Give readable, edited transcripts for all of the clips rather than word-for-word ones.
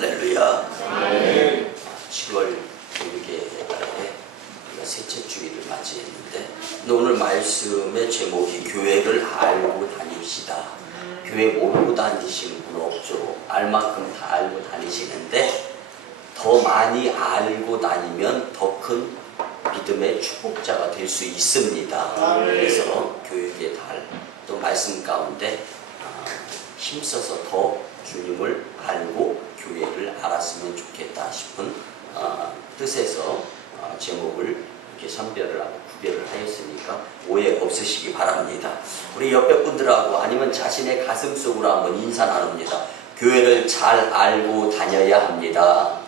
할렐루야. 네. 7월 교육의 달에 우리가 셋째 주일을 맞이했는데 오늘 말씀의 제목이 교회를 알고 다닙시다. 교회 모르고 다니시는 분 없죠. 알만큼 다 알고 다니시는데 더 많이 알고 다니면 더 큰 믿음의 축복자가 될 수 있습니다. 그래서 교육의 달 또 말씀 가운데 힘써서 더 주님을 알고 교회를 알았으면 좋겠다 싶은 뜻에서 제목을 이렇게 선별을 하고 구별을 하였으니까 오해 없으시기 바랍니다. 우리 옆에 분들하고 아니면 자신의 가슴 속으로 한번 인사 나눕니다. 교회를 잘 알고 다녀야 합니다.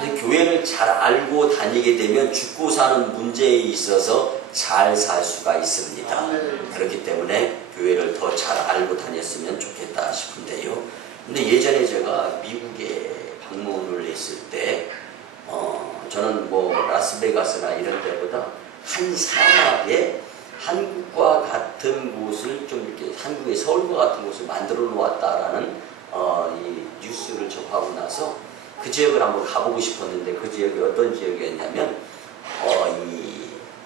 근데 교회를 잘 알고 다니게 되면 죽고 사는 문제에 있어서 잘 살 수가 있습니다. 그렇기 때문에 교회를 더 잘 알고 다녔으면 좋겠다 싶은데요. 근데 예전에 제가 미국에 방문을 했을 때 저는 뭐 라스베가스나 이런 데보다 한 사막에 한국과 같은 곳을 좀 이렇게 한국의 서울과 같은 곳을 만들어 놓았다라는 이 뉴스를 접하고 나서 그 지역을 한번 가보고 싶었는데 그 지역이 어떤 지역이었냐면 이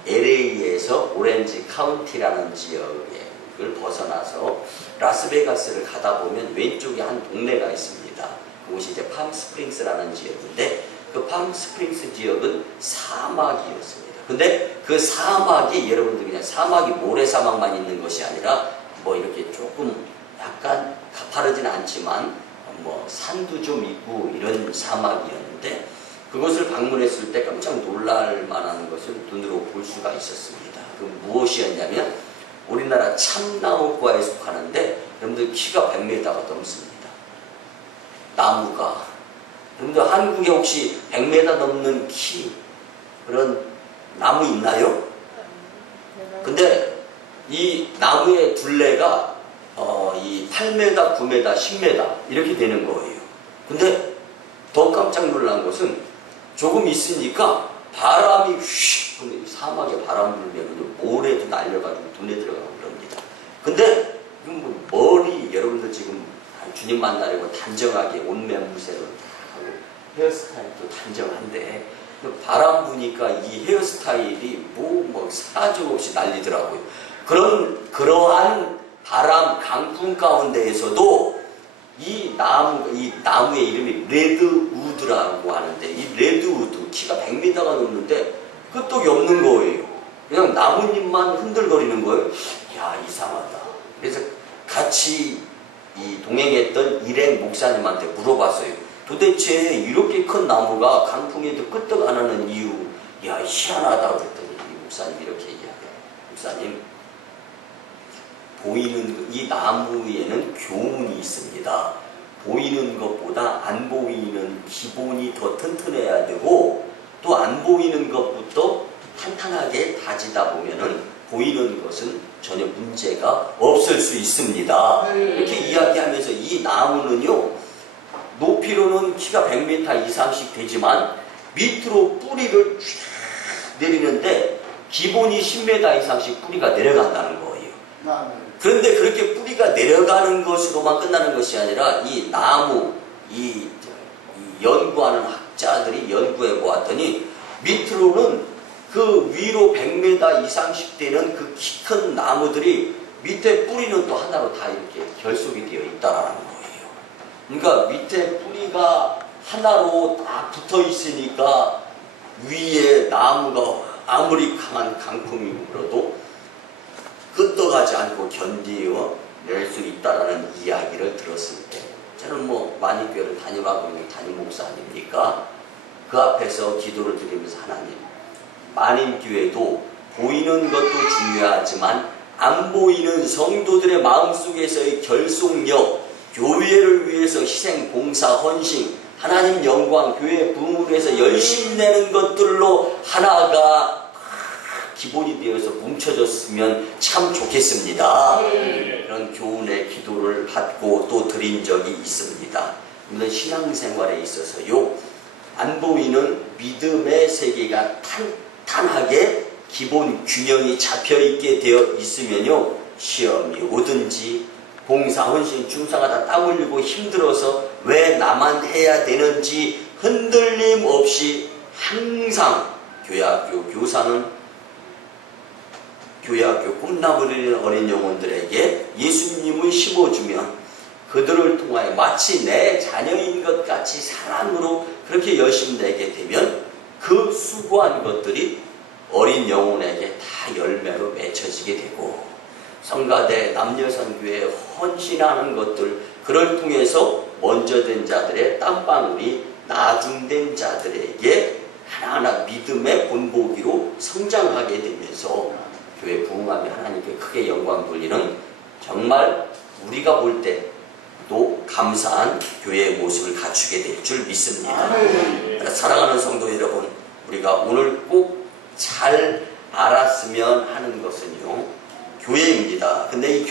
LA에서 오렌지 카운티라는 지역을 벗어나서 라스베가스를 가다 보면 왼쪽에 한 동네가 있습니다. 그곳이 이제 팜스프링스라는 지역인데 그 팜스프링스 지역은 사막이었습니다. 근데 그 사막이 여러분들 그냥 사막이 모래사막만 있는 것이 아니라 뭐 이렇게 조금 약간 가파르진 않지만 뭐 산도 좀 있고 이런 사막이었는데 그것을 방문했을 때 깜짝 놀랄 만한 것을 눈으로 볼 수가 있었습니다. 그 무엇이었냐면 우리나라 참나무과에 속하는데 여러분들 키가 100m가 넘습니다. 나무가. 여러분들 한국에 혹시 100m 넘는 키 그런 나무 있나요? 근데 이 나무의 둘레가 이 8m, 9m, 10m 이렇게 되는 거예요. 근데 더 깜짝 놀란 것은 조금 있으니까 바람이 휙, 사막에 바람 불면 모래도 날려가지고 눈에 들어가고 그럽니다. 근데 뭐 머리 여러분들 지금 주님 만나려고 단정하게 옷매무새로 하고 헤어스타일도 단정한데 바람 부니까 이 헤어스타일이 뭐 사정 없이 날리더라고요. 그러한 바람 강풍 가운데에서도 이 나무의 이름이 레드우드라고 하는데 이 레드우드 키가 100m가 넘는데 끄떡이 없는 거예요. 그냥 나뭇잎만 흔들거리는 거예요. 야, 이상하다. 그래서 같이 이 동행했던 일행 목사님한테 물어봤어요. 도대체 이렇게 큰 나무가 강풍에도 끄떡 안 하는 이유, 야, 희한하다고 그랬더니 이 목사님 이렇게 얘기하대요. 목사님, 보이는 이 나무에는 교훈이 있습니다. 보이는 것보다 안 보이는 기본이 더 튼튼해야 되고 또 안 보이는 것부터 탄탄하게 다지다 보면은 보이는 것은 전혀 문제가 없을 수 있습니다. 이렇게 이야기하면서 이 나무는요 높이로는 키가 100m 이상씩 되지만 밑으로 뿌리를 쫙 내리는데 기본이 10m 이상씩 뿌리가 내려간다는 거예요. 그런데 그렇게 뿌리가 내려가는 것으로만 끝나는 것이 아니라 이 나무, 이 연구하는 학자들이 연구해 보았더니 밑으로는 그 위로 100m 이상씩 되는 그 키 큰 나무들이 밑에 뿌리는 또 하나로 다 이렇게 결속이 되어 있다라는 거예요. 그러니까 밑에 뿌리가 하나로 딱 붙어 있으니까 위에 나무가 아무리 강한 강풍이 불어도 끄떡하지 않고 견디어낼 수 있다라는 이야기를 들었을 때 저는 뭐 만인교회를 다녀가고 있는 담임 목사 아닙니까? 그 앞에서 기도를 드리면서 하나님, 만인교회도 보이는 것도 중요하지만 안 보이는 성도들의 마음속에서의 결속력, 교회를 위해서 희생, 봉사, 헌신, 하나님 영광, 교회 부흥을 위해서 열심히 내는 것들로 하나가 기본이 되어서 뭉쳐졌으면 참 좋겠습니다. 그런 교훈의 기도를 받고 또 드린 적이 있습니다. 물론 신앙생활에 있어서요 안 보이는 믿음의 세계가 탄탄하게 기본 균형이 잡혀있게 되어 있으면요 시험이 오든지 봉사, 헌신, 중상하다 땀 흘리고 힘들어서 왜 나만 해야 되는지 흔들림 없이 항상 교회학교 교사는 교회학교 꿈나무를 어린 영혼들에게 예수님을 심어주면 그들을 통하여 마치 내 자녀인 것 같이 사랑으로 그렇게 열심히 내게 되면 그 수고한 것들이 어린 영혼에게 다 열매로 맺혀지게 되고 성가대 남녀선교에 헌신하는 것들 그를 통해서 먼저 된 자들의 땀방울이 나중된 자들에게 하나하나 믿음의 본보기로 성장하게 되면서 교회 부흥하며 하나님께 크게 영광 돌리는 정말 우리가 볼 때도 감사한 교회의 모습을 갖추게 될 줄 믿습니다. 사랑하는 성도 여러분, 우리가 오늘 꼭 잘 알았으면 하는 것은요, 교회입니다. 근데 이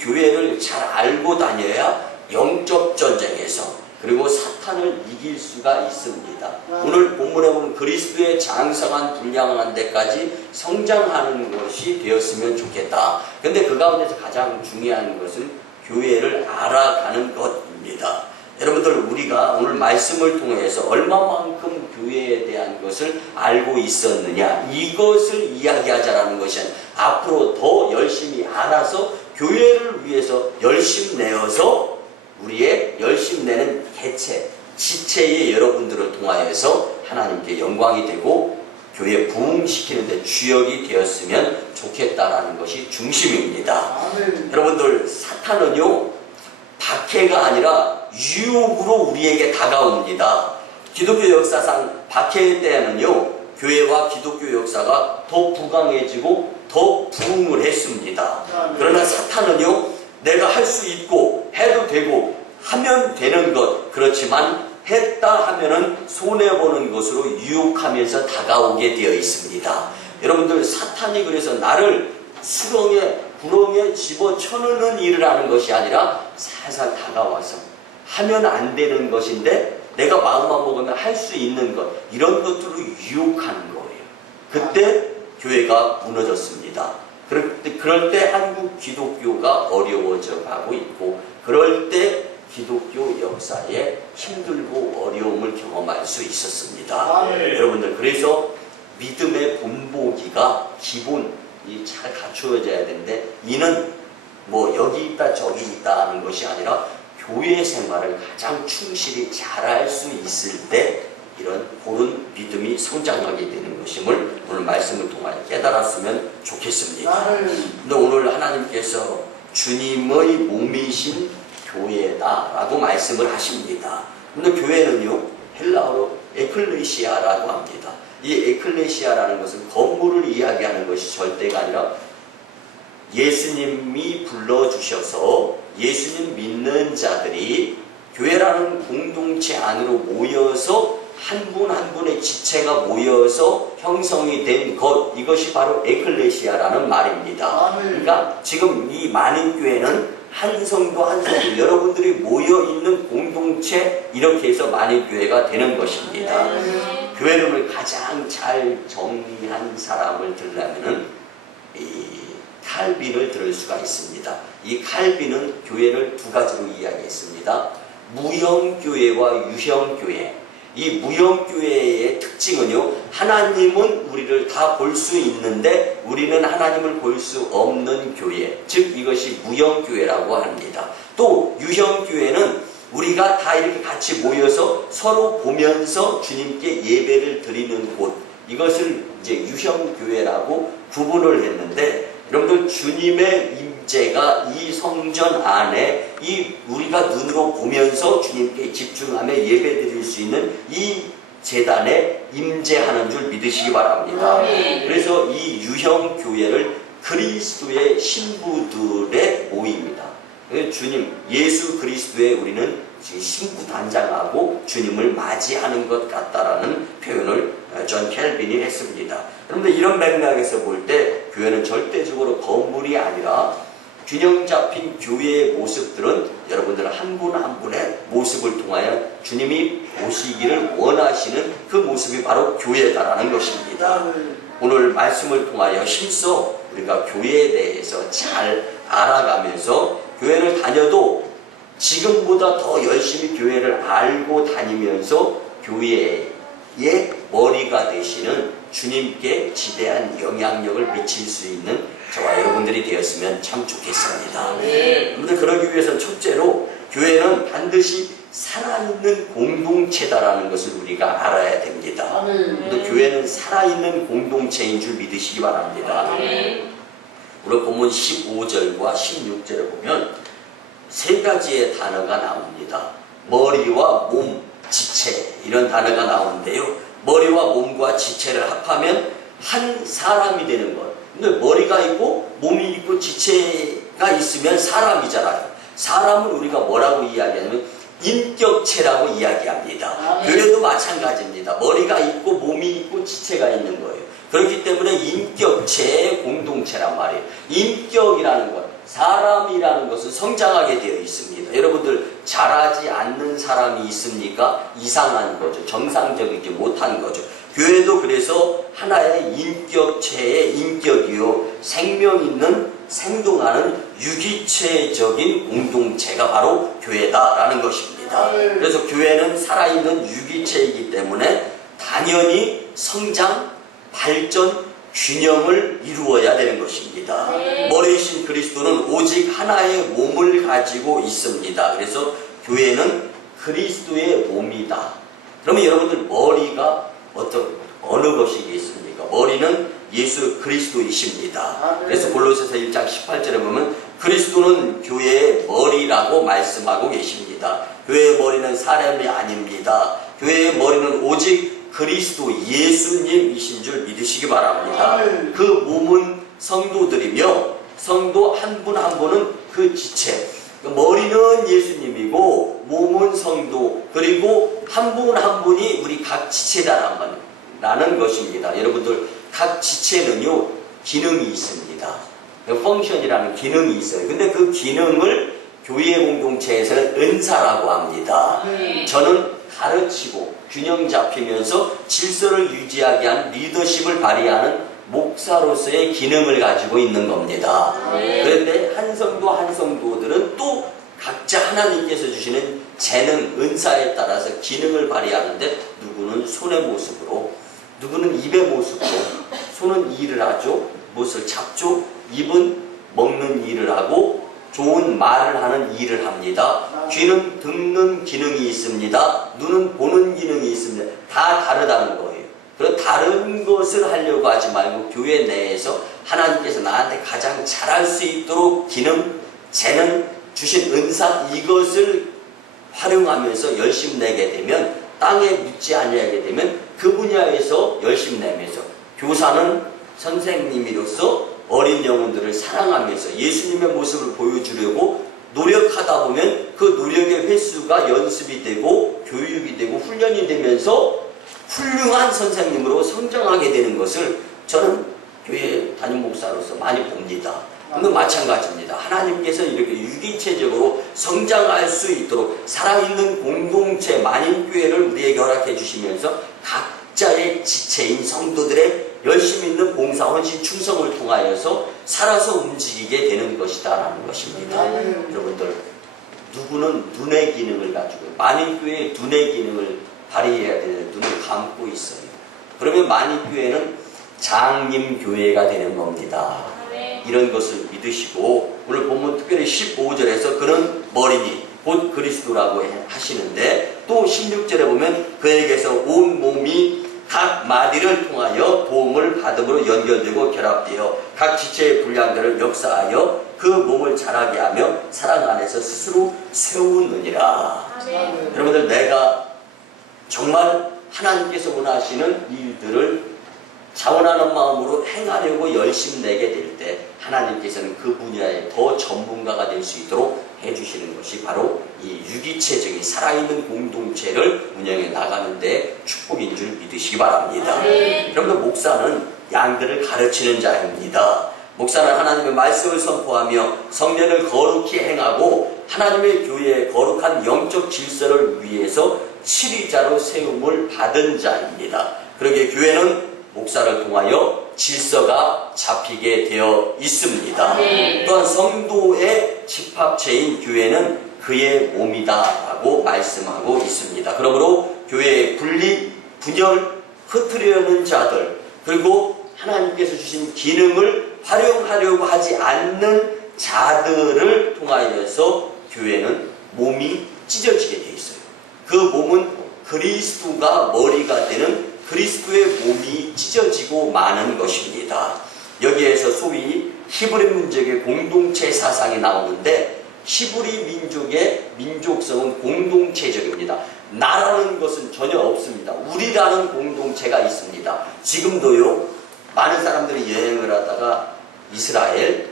교회를 잘 알고 다녀야 영적 전쟁에서 그리고 사탄을 이길 수가 있습니다. 오늘 본문에 보면 그리스도의 장성한 분량한 데까지 성장하는 것이 되었으면 좋겠다. 근데 그 가운데서 가장 중요한 것은 교회를 알아가는 것입니다. 여러분들, 우리가 오늘 말씀을 통해서 얼마만큼 교회에 대한 것을 알고 있었느냐, 이것을 이야기하자라는 것이 아니라 앞으로 더 열심히 알아서 교회를 위해서 열심 내어서 우리의 열심 내는 개체, 지체의 여러분들을 통하여서 하나님께 영광이 되고 교회 부흥시키는 데 주역이 되었으면 좋겠다라는 것이 중심입니다. 여러분들, 사탄은요 박해가 아니라 유혹으로 우리에게 다가옵니다. 기독교 역사상 박해의 때에는요 교회와 기독교 역사가 더 부강해지고 더 부흥을 했습니다. 그러나 사탄은요 내가 할 수 있고 해도 되고 하면 되는 것, 그렇지만 했다 하면은 손해보는 것으로 유혹하면서 다가오게 되어 있습니다. 여러분들, 사탄이 그래서 나를 수렁에 구렁에 집어쳐넣는 일을 하는 것이 아니라 살살 다가와서 하면 안 되는 것인데 내가 마음만 먹으면 할 수 있는 것, 이런 것들로 유혹하는 거예요. 그때 교회가 무너졌습니다. 그럴 때 한국 기독교가 어려워져 가고 있고, 그럴 때 기독교 역사에 힘들고 어려움을 경험할 수 있었습니다. 여러분들, 그래서 믿음의 본보기가 기본이 잘 갖추어져야 되는데, 이는 뭐 여기 있다 저기 있다 하는 것이 아니라 교회 생활을 가장 충실히 잘할 수 있을 때 그런 믿음이 성장하게 되는 것임을 오늘 말씀을 통하여 깨달았으면 좋겠습니다. 근데 오늘 하나님께서 주님의 몸이신 교회다라고 말씀을 하십니다. 근데 교회는요 헬라어로 에클레시아라고 합니다. 이 에클레시아라는 것은 건물을 이야기하는 것이 절대가 아니라 예수님이 불러주셔서 예수님 믿는 자들이 교회라는 공동체 안으로 모여서 한 분 한 분의 지체가 모여서 형성이 된 것, 이것이 바로 에클레시아라는 말입니다. 그러니까 지금 이 많은 교회는 한 성도 한 성도 여러분들이 모여있는 공동체, 이렇게 해서 많은 교회가 되는 것입니다. 교회를 가장 잘 정리한 사람을 들으려면 이 칼빈을 들을 수가 있습니다. 이 칼빈은 교회를 두 가지로 이야기했습니다. 무형교회와 유형교회. 이 무형교회의 특징은요, 하나님은 우리를 다 볼 수 있는데 우리는 하나님을 볼 수 없는 교회, 즉 이것이 무형교회라고 합니다. 또 유형교회는 우리가 다 이렇게 같이 모여서 서로 보면서 주님께 예배를 드리는 곳, 이것을 이제 유형교회라고 구분을 했는데, 여러분들, 주님의 임재가 이 성전 안에 우리가 눈으로 보면서 주님께 집중하며 예배드릴 수 있는 이 제단에 임재하는 줄 믿으시기 바랍니다. 그래서 이 유형교회를 그리스도의 신부들의 모임이다. 주님, 예수 그리스도의 우리는 신부단장하고 주님을 맞이하는 것 같다라는 표현을 존 켈빈이 했습니다. 그런데 이런 맥락에서 볼 때 교회는 절대적으로 건물이 아니라 균형 잡힌 교회의 모습들은 여러분들 한 분 한 분의 모습을 통하여 주님이 보시기를 원하시는 그 모습이 바로 교회다라는 것입니다. 오늘 말씀을 통하여 힘써 우리가 교회에 대해서 잘 알아가면서 교회를 다녀도 지금보다 더 열심히 교회를 알고 다니면서 교회의 머리가 되시는 주님께 지대한 영향력을 미칠 수 있는 저와 여러분들이 되었으면 참 좋겠습니다. 여러분들 그러기 위해서는 첫째로 교회는 반드시 살아있는 공동체다라는 것을 우리가 알아야 됩니다. 교회는 살아있는 공동체인 줄 믿으시기 바랍니다. 우리 본문 15절과 16절에 보면 세 가지의 단어가 나옵니다. 머리와 몸, 지체 이런 단어가 나오는데요. 머리와 몸과 지체를 합하면 한 사람이 되는 것. 근데 머리가 있고 몸이 있고 지체가 있으면 사람이잖아요. 사람을 우리가 뭐라고 이야기하냐면 인격체라고 이야기합니다. 교회도 마찬가지입니다. 머리가 있고 몸이 있고 지체가 있는 거예요. 그렇기 때문에 인격체의 공동체란 말이에요. 인격이라는 것, 사람이라는 것은 성장하게 되어 있습니다. 여러분들 자라지 않는 사람이 있습니까? 이상한 거죠. 정상적이지 못한 거죠. 교회도 그래서 하나의 인격체의 인격이요, 생명 있는 생동하는 유기체적인 공동체가 바로 교회다라는 것입니다. 그래서 교회는 살아있는 유기체이기 때문에 당연히 성장, 발전, 균형을 이루어야 되는 것입니다. 머리이신 그리스도는 오직 하나의 몸을 가지고 있습니다. 그래서 교회는 그리스도의 몸이다. 그러면 여러분들 머리가 어느 것이겠습니까? 머리는 예수 그리스도이십니다. 그래서 골로새서 1장 18절에 보면 그리스도는 교회의 머리라고 말씀하고 계십니다. 교회의 머리는 사람이 아닙니다. 교회의 머리는 오직 그리스도 예수님이신 줄 믿으시기 바랍니다. 그 몸은 성도들이며 성도 한 분 한 분은 그 지체. 머리는 예수님이고 몸은 성도, 그리고 한 분 한 분이 우리 각 지체다라는 것입니다. 여러분들 각 지체는요 기능이 있습니다. 펑션이라는 기능이 있어요. 근데 그 기능을 교회 공동체에서는 은사라고 합니다. 저는 가르치고 균형 잡히면서 질서를 유지하게 하는 리더십을 발휘하는 목사로서의 기능을 가지고 있는 겁니다. 그런데 한 성도 한 성도들은 또 각자 하나님께서 주시는 재능, 은사에 따라서 기능을 발휘하는데 누구는 손의 모습으로, 누구는 입의 모습으로, 손은 일을 하죠. 무엇을 잡죠. 입은 먹는 일을 하고 좋은 말을 하는 일을 합니다. 귀는 듣는 기능이 있습니다. 눈은 보는 기능이 있습니다. 다 다르다는 거예요. 그런 다른 것을 하려고 하지 말고 교회 내에서 하나님께서 나한테 가장 잘할 수 있도록 기능, 재능, 주신 은사 이것을 활용하면서 열심 내게 되면, 땅에 묻지 아니하게 되면 그 분야에서 열심 내면서, 교사는 선생님으로서 어린 영혼들을 사랑하면서 예수님의 모습을 보여주려고 노력하다 보면 그 노력의 횟수가 연습이 되고 교육이 되고 훈련이 되면서 훌륭한 선생님으로 성장하게 되는 것을 저는 교회 담임 목사로서 많이 봅니다. 근데 마찬가지입니다. 하나님께서 이렇게 유기체적으로 성장할 수 있도록 살아있는 공동체 만인교회를 우리에게 허락해 주시면서 각자의 지체인 성도들의 열심히 있는 봉사, 헌신, 충성을 통하여서 살아서 움직이게 되는 것이다 라는 것입니다. 여러분들 누구는 눈의 기능을 가지고, 만인교회의 눈의 기능을 발휘해야 되는 눈을 감고 있어요. 그러면 만인교회는 장님교회가 되는 겁니다. 이런 것을 믿으시고, 오늘 본문 특별히 15절에서 그는 머리니 곧 그리스도라고 하시는데, 또 16절에 보면 그에게서 온 몸이 각 마디를 통하여 도움을 받음으로 연결되고 결합되어 각 지체의 분량들을 역사하여 그 몸을 자라게 하며 사랑 안에서 스스로 세우느니라. 여러분들, 내가 정말 하나님께서 원하시는 일들을 자원하는 마음으로 행하려고 열심 내게 될 때 하나님께서는 그 분야에 더 전문가가 될 수 있도록 해주시는 것이 바로 이 유기체적인 살아있는 공동체를 운영해 나가는데 축복인 줄 믿으시기 바랍니다. 여러분들, 목사는 양들을 가르치는 자입니다. 목사는 하나님의 말씀을 선포하며 성례를 거룩히 행하고 하나님의 교회의 거룩한 영적 질서를 위해서 치리자로 세움을 받은 자입니다. 그러기에 교회는 목사를 통하여 질서가 잡히게 되어 있습니다. 또한 성도의 집합체인 교회는 그의 몸이다라고 말씀하고 있습니다. 그러므로 교회의 분리, 분열, 흩으려는 자들, 그리고 하나님께서 주신 기능을 활용하려고 하지 않는 자들을 통하여서 교회는 몸이 찢어지게 되어 있어요. 그 몸은 그리스도가 머리가 되는 그리스도의 몸이 찢어지고 마는 것입니다. 여기에서 소위 히브리 민족의 공동체 사상이 나오는데, 히브리 민족의 민족성은 공동체적입니다. 나라는 것은 전혀 없습니다. 우리라는 공동체가 있습니다. 지금도요, 많은 사람들이 여행을 하다가 이스라엘,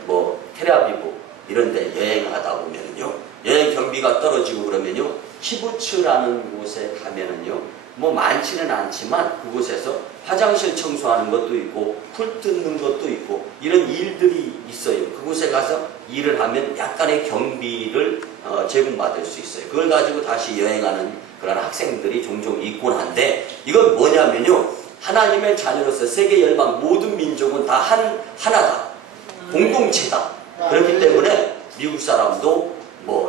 텔아비브 이런 데 여행하다 보면요, 여행 경비가 떨어지고 그러면요, 키부츠라는 곳에 가면은요, 많지는 않지만 그곳에서 화장실 청소하는 것도 있고 풀 뜯는 것도 있고 이런 일들이 있어요. 그곳에 가서 일을 하면 약간의 경비를 제공받을 수 있어요. 그걸 가지고 다시 여행하는 그런 학생들이 종종 있곤 한데, 이건 뭐냐면요, 하나님의 자녀로서 세계 열방 모든 민족은 다 하나다, 공동체다. 그렇기 때문에 미국 사람도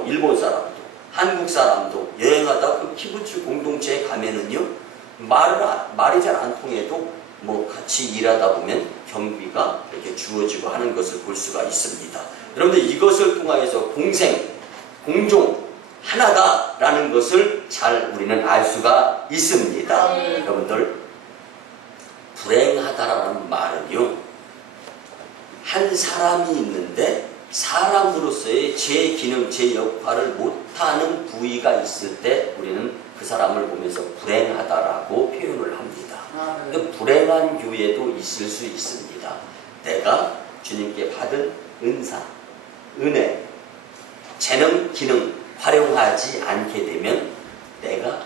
일본 사람도 한국 사람도 여행하다 그 키부츠 공동체에 가면은요, 말이 잘 안 통해도 같이 일하다 보면 경비가 이렇게 주어지고 하는 것을 볼 수가 있습니다. 여러분들, 이것을 통하여서 공생, 공종, 하나다라는 것을 잘 우리는 알 수가 있습니다. 여러분들, 불행하다라는 말은요, 한 사람이 있는데 사람으로서의 제 기능, 제 역할을 못하는 부위가 있을 때 우리는 그 사람을 보면서 불행하다라고 표현을 합니다. 불행한 교회도 있을 수 있습니다. 내가 주님께 받은 은사, 은혜, 재능, 기능 활용하지 않게 되면 내가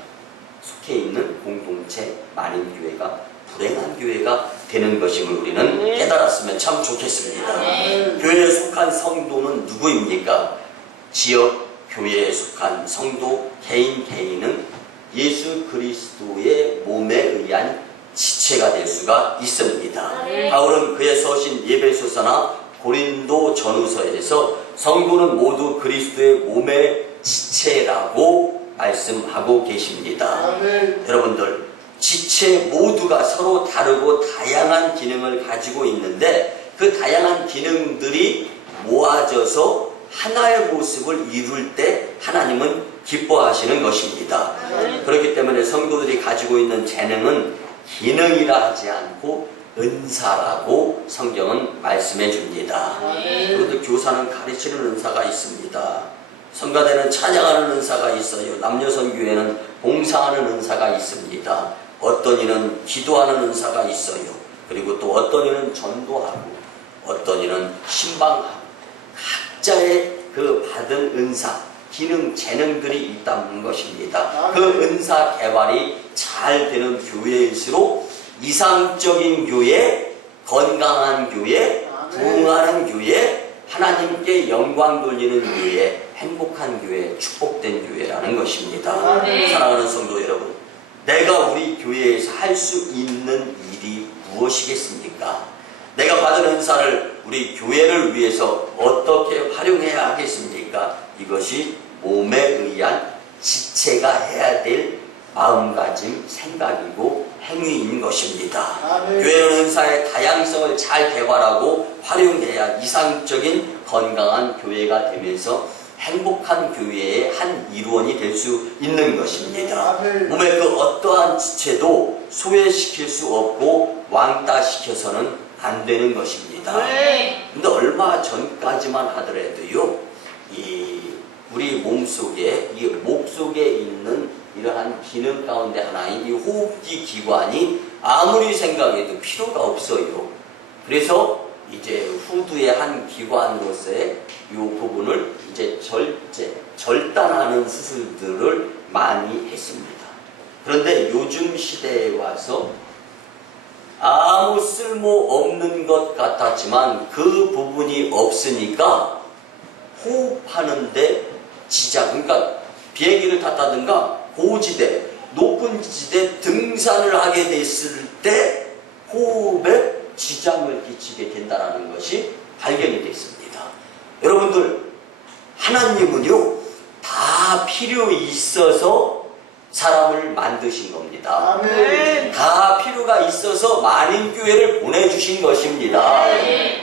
속해 있는 공동체, 많은 교회가 불행한 교회가 되는 것임을 우리는 깨달았으면 참 좋겠습니다. 교회에 속한 성도는 누구입니까? 지역 교회에 속한 성도 개인은 예수 그리스도의 몸에 의한 지체가 될 수가 있습니다. 바울은 그의 서신 에베소서나 고린도 전후서에서 성도는 모두 그리스도의 몸의 지체라고 말씀하고 계십니다. 여러분들, 지체 모두가 서로 다르고 다양한 기능을 가지고 있는데, 그 다양한 기능들이 모아져서 하나의 모습을 이룰 때 하나님은 기뻐하시는 것입니다. 그렇기 때문에 성도들이 가지고 있는 재능은 기능이라 하지 않고 은사라고 성경은 말씀해 줍니다. 그런데 교사는 가르치는 은사가 있습니다. 성가대는 찬양하는 은사가 있어요. 남녀선교회는 봉사하는 은사가 있습니다. 어떤 이는 기도하는 은사가 있어요. 그리고 또 어떤 이는 전도하고, 어떤 이는 신방하고, 각자의 그 받은 은사, 기능, 재능들이 있다는 것입니다. 그 은사 개발이 잘 되는 교회일수록 이상적인 교회, 건강한 교회, 부흥하는 교회, 하나님께 영광 돌리는 교회, 행복한 교회, 축복된 교회라는 것입니다. 사랑하는 성도 여러분, 내가 우리 교회에서 할 수 있는 일이 무엇이겠습니까? 내가 받은 은사를 우리 교회를 위해서 어떻게 활용해야 하겠습니까? 이것이 몸에 의한 지체가 해야 될 마음가짐, 생각이고 행위인 것입니다. 교회는 은사의 다양성을 잘 개발하고 활용해야 이상적인 건강한 교회가 되면서 행복한 교회의 한 일원이 될 수 있는 것입니다. 몸의 그 어떠한 지체도 소외시킬 수 없고 왕따시켜서는 안 되는 것입니다. 근데 얼마 전까지만 하더라도요, 우리 몸속에, 이 목 속에 있는 이러한 기능 가운데 하나인 이 호흡기 기관이 아무리 생각해도 필요가 없어요. 그래서 이제 후두의 한 기관으로서의 이 부분을 이제 절단하는 수술들을 많이 했습니다. 그런데 요즘 시대에 와서 아무 쓸모없는 것 같았지만 그 부분이 없으니까 호흡하는데 지장, 그러니까 비행기를 탔다든가 고지대, 높은 지대 등산을 하게 됐을 때 호흡에 지장을 끼치게 된다는 것이 발견이 됐습니다. 여러분들, 하나님은요 다 필요 있어서 사람을 만드신 겁니다. 아멘. 다 필요가 있어서 많은 교회를 보내주신 것입니다.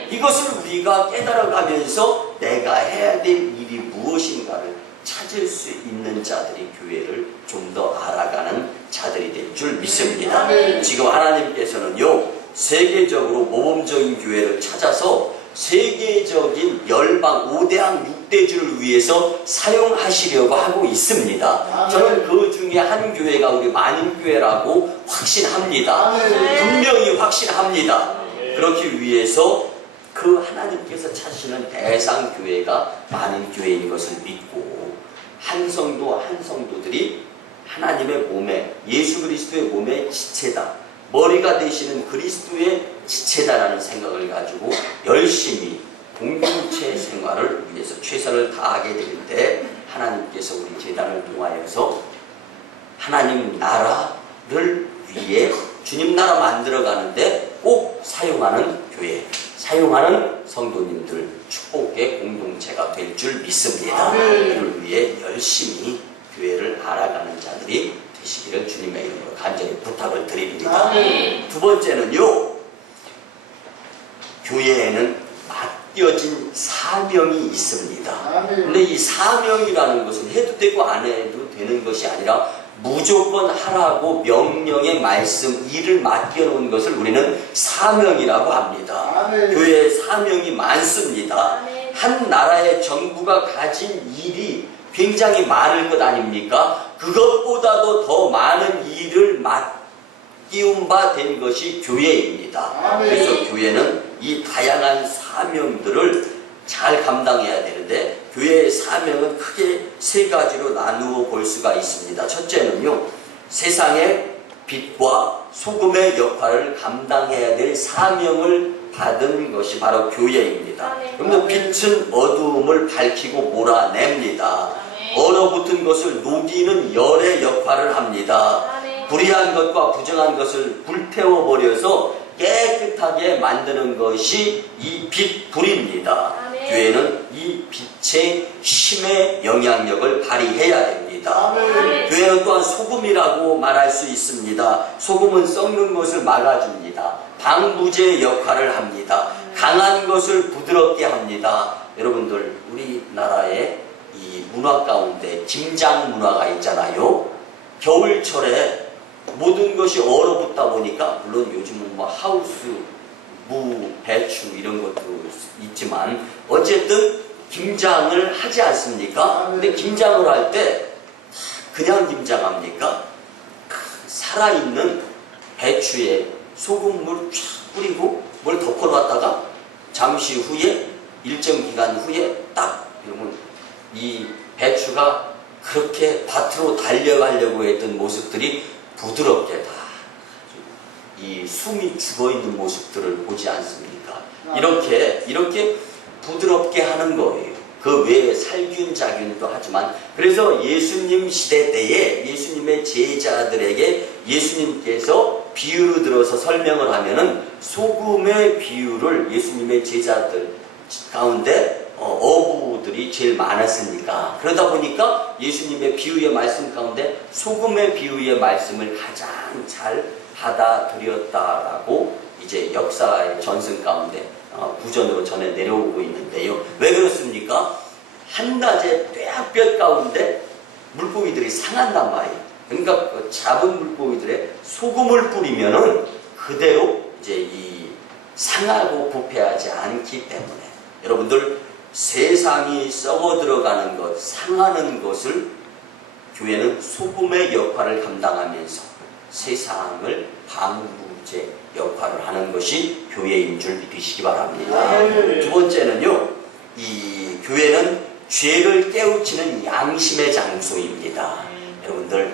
이것을 우리가 깨달아가면서 내가 해야 될 일이 무엇인가를 찾을 수 있는 자들이 교회를 좀 더 알아가는 자들이 될 줄 믿습니다. 지금 하나님께서는요 세계적으로 모범적인 교회를 찾아서 세계적인 열방 5대학 6대주를 위해서 사용하시려고 하고 있습니다. 저는 그 중에 한 교회가 우리 만인교회라고 확신합니다. 분명히 확신합니다. 그렇기 위해서 그 하나님께서 찾으시는 대상 교회가 만인교회인 것을 믿고 한 성도 한 성도들이 하나님의 몸에, 예수 그리스도의 몸의 지체다, 머리가 되시는 그리스도의 지체다라는 생각을 가지고 열심히 공동체 생활을 위해서 최선을 다하게 되는데, 하나님께서 우리 재단을 통하여서 하나님 나라를 위해 주님 나라 만들어가는데 꼭 사용하는 교회, 사용하는 성도님들 축복의 공동체가 될 줄 믿습니다. 그를 위해 열심히 교회를 알아가는 자들이 되시기를 주님의 이름으로 간절히 부탁을 드립니다. 두 번째는요, 교회에는 맡겨진 사명이 있습니다. 근데 이 사명이라는 것은 해도 되고 안 해도 되는 것이 아니라 무조건 하라고 명령의 말씀, 일을 맡겨놓은 것을 우리는 사명이라고 합니다. 교회에 사명이 많습니다. 한 나라의 정부가 가진 일이 굉장히 많을 것 아닙니까? 그것보다도 더 많은 일을 맡기운 바 된 것이 교회입니다. 그래서 교회는 이 다양한 사명들을 잘 감당해야 되는데, 교회의 사명은 크게 세 가지로 나누어 볼 수가 있습니다. 첫째는요, 세상의 빛과 소금의 역할을 감당해야 될 사명을 받은 것이 바로 교회입니다. 그런데 빛은 어두움을 밝히고 몰아냅니다. 얼어붙은 것을 녹이는 열의 역할을 합니다. 불의한 것과 부정한 것을 불태워버려서 깨끗하게 만드는 것이 이 빛, 불입니다. 교회는 이 빛의 힘의 영향력을 발휘해야 됩니다. 교회는 또한 소금이라고 말할 수 있습니다. 소금은 썩는 것을 막아줍니다. 방부제 역할을 합니다. 강한 것을 부드럽게 합니다. 여러분들, 우리나라의 이 문화 가운데 김장 문화가 있잖아요. 겨울철에 모든 것이 얼어붙다 보니까, 물론 요즘은 뭐 하우스, 무, 배추 이런 것도 있지만 어쨌든 김장을 하지 않습니까? 근데 김장을 할 때 그냥 김장합니까? 살아있는 배추에 소금물 쫙 뿌리고 뭘 덮어놨다가 잠시 후에, 일정 기간 후에 딱 이러면 이 배추가 그렇게 밭으로 달려가려고 했던 모습들이 부드럽게 다 이 숨이 죽어있는 모습들을 보지 않습니까? 이렇게 부드럽게 하는 거예요. 그 외에 살균자균도 하지만, 그래서 예수님 시대 때에 예수님의 제자들에게 예수님께서 비유를 들어서 설명을 하면은 소금의 비유를, 예수님의 제자들 가운데 어부들이 제일 많았으니까, 그러다 보니까 예수님의 비유의 말씀 가운데 소금의 비유의 말씀을 가장 잘 받아들였다라고 이제 역사의 전승 가운데 구전으로 전해 내려오고 있는데요. 왜 그렇습니까? 한낮에 뙤약볕 가운데 물고기들이 상한단 말이에요. 그러니까 그 잡은 물고기들의 소금을 뿌리면은 그대로 이제 이 상하고 부패하지 않기 때문에, 여러분들, 세상이 썩어 들어가는 것, 상하는 것을 교회는 소금의 역할을 감당하면서 세상을 방부제 역할을 하는 것이 교회인 줄 믿으시기 바랍니다. 두 번째는요, 이 교회는 죄를 깨우치는 양심의 장소입니다. 여러분들,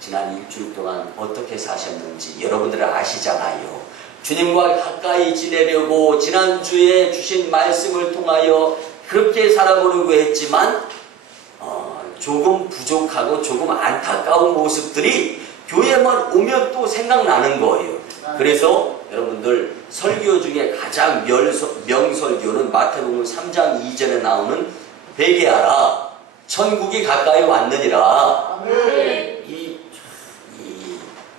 지난 일주일 동안 어떻게 사셨는지 여러분들은 아시잖아요. 주님과 가까이 지내려고 지난주에 주신 말씀을 통하여 그렇게 살아보려고 했지만 조금 부족하고 조금 안타까운 모습들이 교회만 오면 또 생각나는 거예요. 그래서 여러분들 설교 중에 가장 명설교는 마태복음 3장 2절에 나오는 회개하라 천국이 가까이 왔느니라.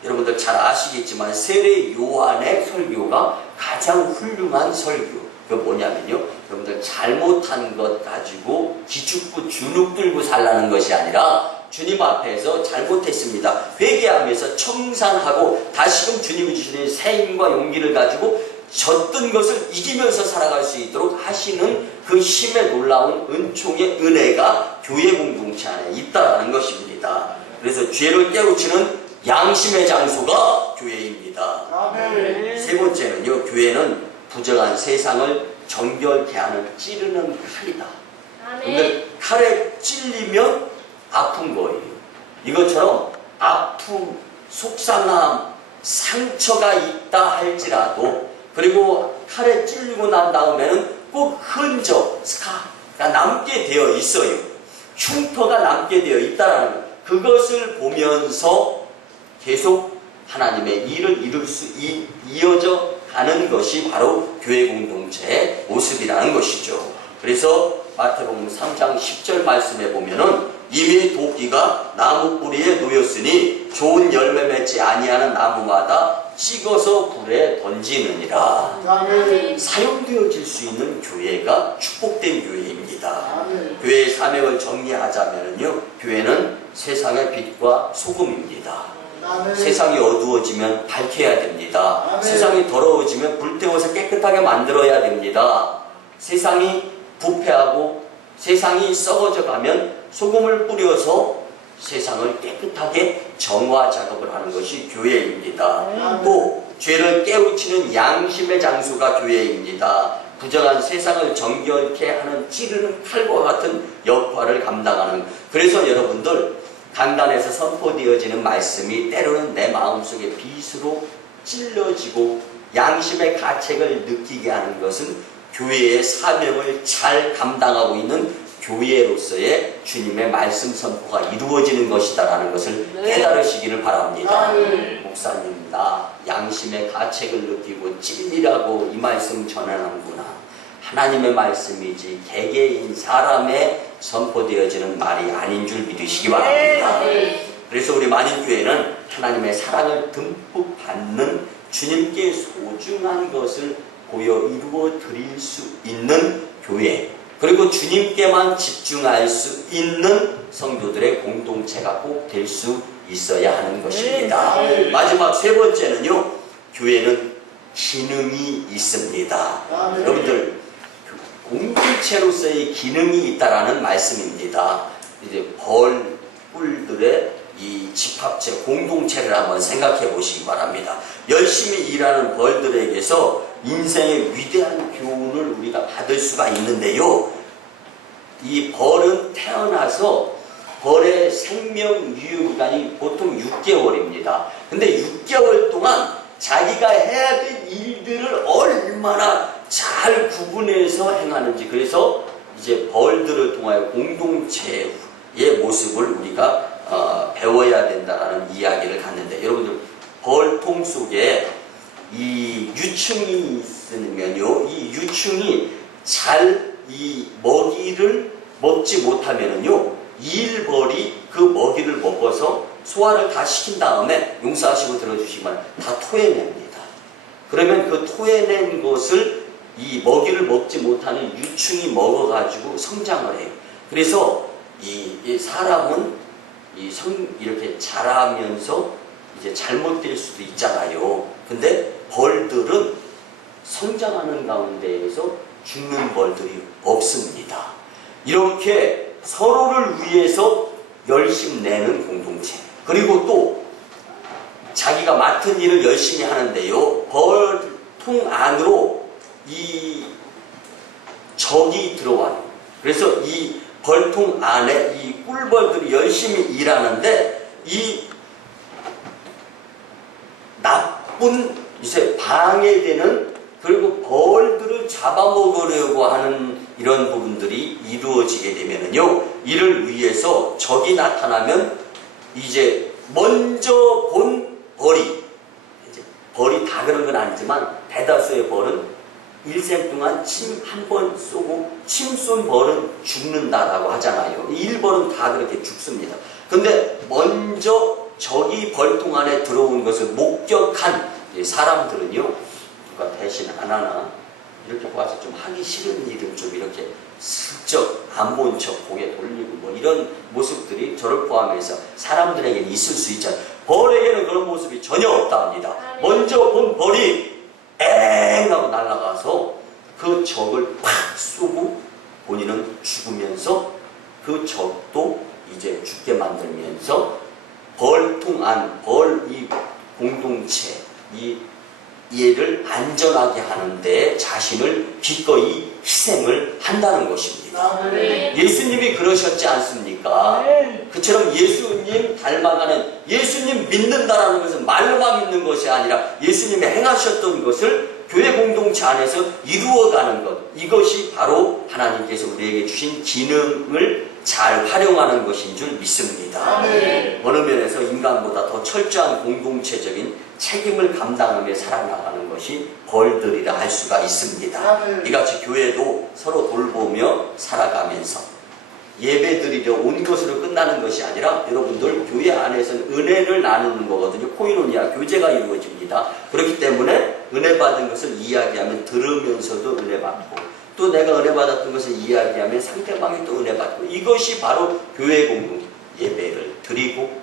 여러분들 잘 아시겠지만 세례 요한의 설교가 가장 훌륭한 설교. 그 뭐냐면요, 여러분들 잘못한 것 가지고 기죽고 주눅 들고 살라는 것이 아니라 주님 앞에서 잘못했습니다, 회개하면서 청산하고 다시금 주님이 주시는 새 힘과 용기를 가지고 졌던 것을 이기면서 살아갈 수 있도록 하시는 그 힘의 놀라운 은총의 은혜가 교회 공동체 안에 있다는 것입니다. 그래서 죄를 깨우치는 양심의 장소가 교회입니다. 아멘. 세 번째는요, 교회는 부정한 세상을 정결케 하는 찌르는 칼이다. 근데 칼에 찔리면 아픈 거예요. 이것처럼 아픔, 속상함, 상처가 있다 할지라도, 그리고 칼에 찔리고 난 다음에는 꼭 흔적, 스카가 남게 되어 있어요. 흉터가 남게 되어 있다는 것. 그것을 보면서 계속 하나님의 일을 이룰 수 이어져 가는 것이 바로 교회 공동체의 모습이라는 것이죠. 그래서 마태복음 3장 10절 말씀에 보면은 이미 도끼가 나무 뿌리에 놓였으니 좋은 열매 맺지 아니하는 나무마다 찍어서 불에 던지느니라. 아멘. 사용되어질 수 있는 교회가 축복된 교회입니다. 아멘. 교회의 사명을 정리하자면요, 교회는 세상의 빛과 소금입니다. 아멘. 세상이 어두워지면 밝혀야 됩니다. 아멘. 세상이 더러워지면 불태워서 깨끗하게 만들어야 됩니다. 세상이 부패하고 세상이 썩어져 가면 소금을 뿌려서 세상을 깨끗하게 정화 작업을 하는 것이 교회입니다. 아멘. 또 죄를 깨우치는 양심의 장소가 교회입니다. 부정한 세상을 정결케 하는 찌르는 칼과 같은 역할을 감당하는. 그래서 여러분들 강단에서 선포되어지는 말씀이 때로는 내 마음속에 빗으로 찔러지고 양심의 가책을 느끼게 하는 것은 교회의 사명을 잘 감당하고 있는 교회로서의 주님의 말씀 선포가 이루어지는 것이다라는 것을 깨달으시기를 바랍니다. 목사님, 나 양심의 가책을 느끼고 찔리라고 이 말씀 전하는구나. 하나님의 말씀이지 개개인 사람의 선포되어지는 말이 아닌 줄 믿으시기 바랍니다. 그래서 우리 만인교회는 하나님의 사랑을 듬뿍 받는 주님께 소중한 것을 보여 이루어 드릴 수 있는 교회, 그리고 주님께만 집중할 수 있는 성도들의 공동체가 꼭 될 수 있어야 하는 것입니다. 마지막 세 번째는요, 교회는 기능이 있습니다. 여러분들, 공동체로서의 기능이 있다라는 말씀입니다. 이제 뿔들의 이 집합체, 공동체를 한번 생각해 보시기 바랍니다. 열심히 일하는 벌들에게서 인생의 위대한 교훈을 우리가 받을 수가 있는데요, 이 벌은 태어나서 벌의 생명 유효 기간이 보통 6개월입니다. 근데 6개월 동안 자기가 해야 될 일들을 얼마나 잘 구분해서 행하는지, 그래서 이제 벌들을 통하여 공동체의 모습을 우리가 배워야 된다는 이야기를 갖는데, 여러분들 벌통 속에 이 유충이 있으면요, 이 유충이 잘 이 먹이를 먹지 못하면은요, 일벌이 그 먹이를 먹어서 소화를 다 시킨 다음에, 용서하시고 들어주시면, 다 토해냅니다. 그러면 그 토해낸 것을 이 먹이를 먹지 못하는 유충이 먹어가지고 성장을 해요. 그래서 이 사람은 이렇게 자라면서 이제 잘못될 수도 있잖아요. 근데 벌들은 성장하는 가운데에서 죽는 벌들이 없습니다. 이렇게 서로를 위해서 열심 내는 공동체, 그리고 또 자기가 맡은 일을 열심히 하는데요, 벌통 안으로 이 적이 들어와요. 그래서 이 벌통 안에 이 꿀벌들이 열심히 일하는데, 이 나쁜 이제 방해되는, 그리고 벌들을 잡아먹으려고 하는 이런 부분들이 이루어지게 되면은요, 이를 위해서 적이 나타나면 이제 먼저 본 벌이, 이제 벌이 다 그런 건 아니지만 대다수의 벌은 일생 동안 침 한 번 쏘고 침 쏜 벌은 죽는다라고 하잖아요. 일벌은 다 그렇게 죽습니다. 근데 먼저 저기 벌통 안에 들어온 것을 목격한 사람들은요, 누가 대신 안 하나 이렇게 와서 좀 하기 싫은 일은 좀 이렇게 슬쩍 안 본 척 고개 돌리고 뭐 이런 모습들이 저를 포함해서 사람들에게 있을 수 있잖아요. 벌에게는 그런 모습이 전혀 없다 합니다. 먼저 본 벌이 엥 하고 날아가서 그 적을 팍 쏘고 본인은 죽으면서 그 적도 이제 죽게 만들면서 벌통 안, 이 공동체, 얘를 안전하게 하는데 자신을 기꺼이 희생을 한다는 것입니다. 예수님이 그러셨지 않습니까? 그처럼 예수님 닮아가는, 예수님 믿는다라는 것은 말로만 믿는 것이 아니라 예수님이 행하셨던 것을 교회 공동체 안에서 이루어가는 것, 이것이 바로 하나님께서 우리에게 주신 기능을 잘 활용하는 것인 줄 믿습니다. 어느 면에서 인간보다 더 철저한 공동체적인 책임을 감당하며 살아나가는 것이 벌들이라 할 수가 있습니다. 이같이 교회도 서로 돌보며 살아가면서 예배드리려 온 것으로 끝나는 것이 아니라 여러분들 교회 안에서는 은혜를 나누는 거거든요. 코이노니아 교제가 이루어집니다. 그렇기 때문에 은혜 받은 것을 이야기하면 들으면서도 은혜 받고, 또 내가 은혜 받았던 것을 이야기하면 상대방이 또 은혜 받고, 이것이 바로 교회 공동, 예배를 드리고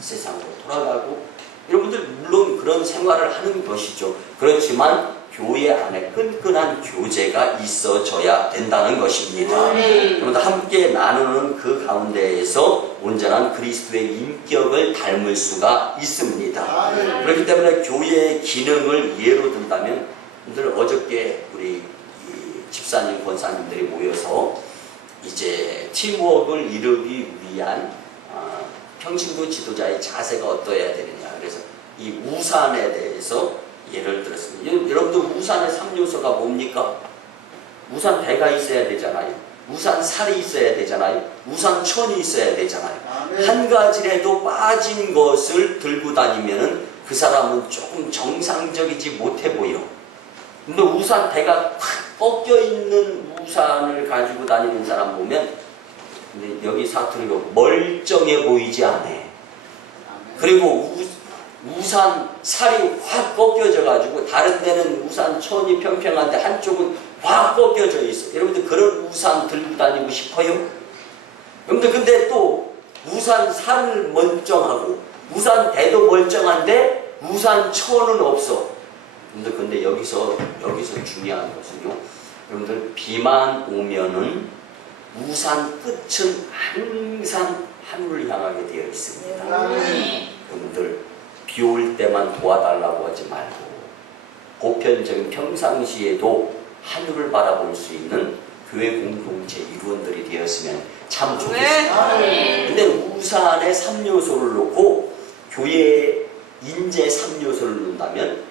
세상으로 돌아가고, 여러분들 물론 그런 생활을 하는 것이죠. 그렇지만 교회 안에 끈끈한 교제가 있어져야 된다는 것입니다. 여러분들 함께 나누는 그 가운데에서 온전한 그리스도의 인격을 닮을 수가 있습니다. 그렇기 때문에 교회의 기능을 예로 든다면, 여러분들 어저께 우리 집사님, 권사님들이 모여서 이제 팀워크를 이루기 위한 평신도 지도자의 자세가 어떠해야 되느냐. 그래서 이 우산에 대해서 예를 들었습니다. 여러분들 우산의 3요소가 뭡니까? 우산 대가 있어야 되잖아요. 우산 살이 있어야 되잖아요. 우산 천이 있어야 되잖아요. 한 가지라도 빠진 것을 들고 다니면 그 사람은 조금 정상적이지 못해 보여. 근데 우산 대가 탁 꺾여 있는 우산을 가지고 다니는 사람 보면, 근데 여기 사투리로 멀쩡해 보이지 않아. 그리고 우산 살이 확 꺾여져 가지고 다른 데는 우산 천이 평평한데 한쪽은 확 꺾여져 있어. 여러분들 그런 우산 들고 다니고 싶어요? 여러분들 근데 또 우산 살은 멀쩡하고 우산 대도 멀쩡한데 우산 천은 없어. 근데 여기서 중요한 것은요, 여러분들 비만 오면은 우산 끝은 항상 하늘을 향하게 되어 있습니다. 여러분들 비 올 때만 도와달라고 하지 말고 보편적인 평상시에도 하늘을 바라볼 수 있는 교회 공동체 일원들이 되었으면 참 좋겠습니다. 근데 우산의 3요소를 놓고 교회의 인재 3요소를 놓는다면,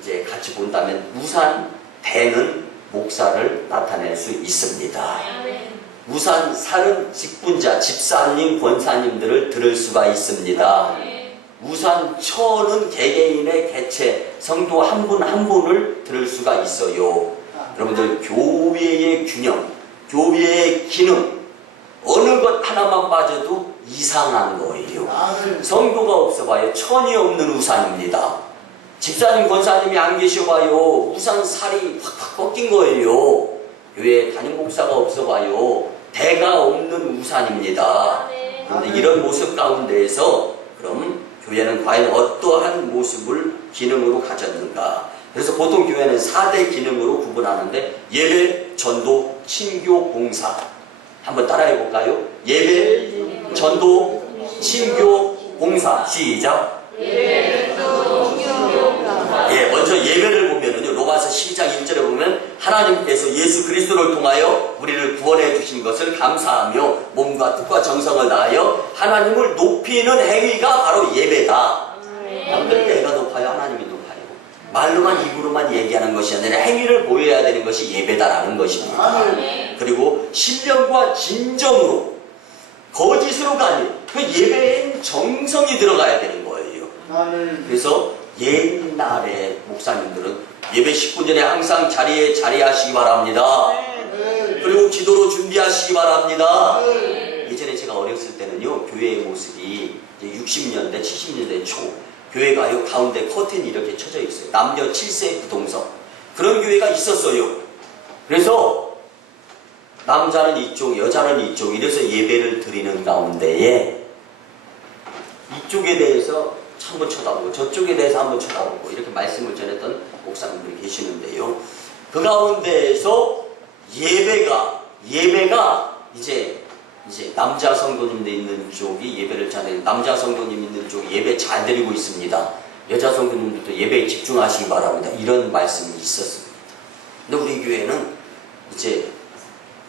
이제 같이 본다면 우산 대는 목사를 나타낼 수 있습니다. 우산 살은 직분자, 집사님, 권사님들을 들을 수가 있습니다. 우산 천은 개개인의 개체, 성도 한 분 한 분을 들을 수가 있어요. 여러분들 교회의 균형, 교회의 기능, 어느 것 하나만 빠져도 이상한 거예요. 성도가 없어봐요. 천이 없는 우산입니다. 집사님, 권사님이 안 계셔봐요. 우산 살이 확확 꺾인 거예요. 교회 담임 목사가 없어봐요. 대가 없는 우산입니다. 그런데 이런 모습 가운데에서 그럼 교회는 과연 어떠한 모습을 기능으로 가졌는가? 그래서 보통 교회는 4대 기능으로 구분하는데, 예배, 전도, 친교, 봉사. 한번 따라해 볼까요? 예배, 전도, 친교, 봉사. 시작. 예, 먼저 예배를 보면은요, 로마서 12장 1절에 보면 하나님께서 예수 그리스도를 통하여 우리를 구원해 주신 것을 감사하며 몸과 뜻과 정성을 다하여 하나님을 높이는 행위가 바로 예배다. 남들 내가 높아요, 하나님이 높아요. 말로만, 입으로만 얘기하는 것이 아니라 행위를 보여야 되는 것이 예배다라는 것입니다. 그리고 신령과 진정으로, 거짓으로가 아니에요. 그 예배엔 정성이 들어가야 되는 거예요. 그래서 옛날에 목사님들은 예배 10분 전에 항상 자리에 자리하시기 바랍니다. 그리고 기도로 준비하시기 바랍니다. 예전에 제가 어렸을 때는요, 교회의 모습이 60년대, 70년대 초 교회가요, 가운데 커튼이 이렇게 쳐져 있어요. 남녀 7세 부동석. 그런 교회가 있었어요. 그래서 남자는 이쪽, 여자는 이쪽, 이래서 예배를 드리는 가운데에 이쪽에 대해서 한번 쳐다보고 저쪽에 대해서 한번 쳐다보고 이렇게 말씀을 전했던 목사님들이 계시는데요. 그 가운데에서 예배가 이제 남자 성도님들 있는 쪽이 예배를 잘 드리고 남자 성도님 있는 쪽이 예배 잘 드리고 있습니다. 여자 성도님들도 예배에 집중하시기 바랍니다. 이런 말씀이 있었습니다. 근데 우리 교회는 이제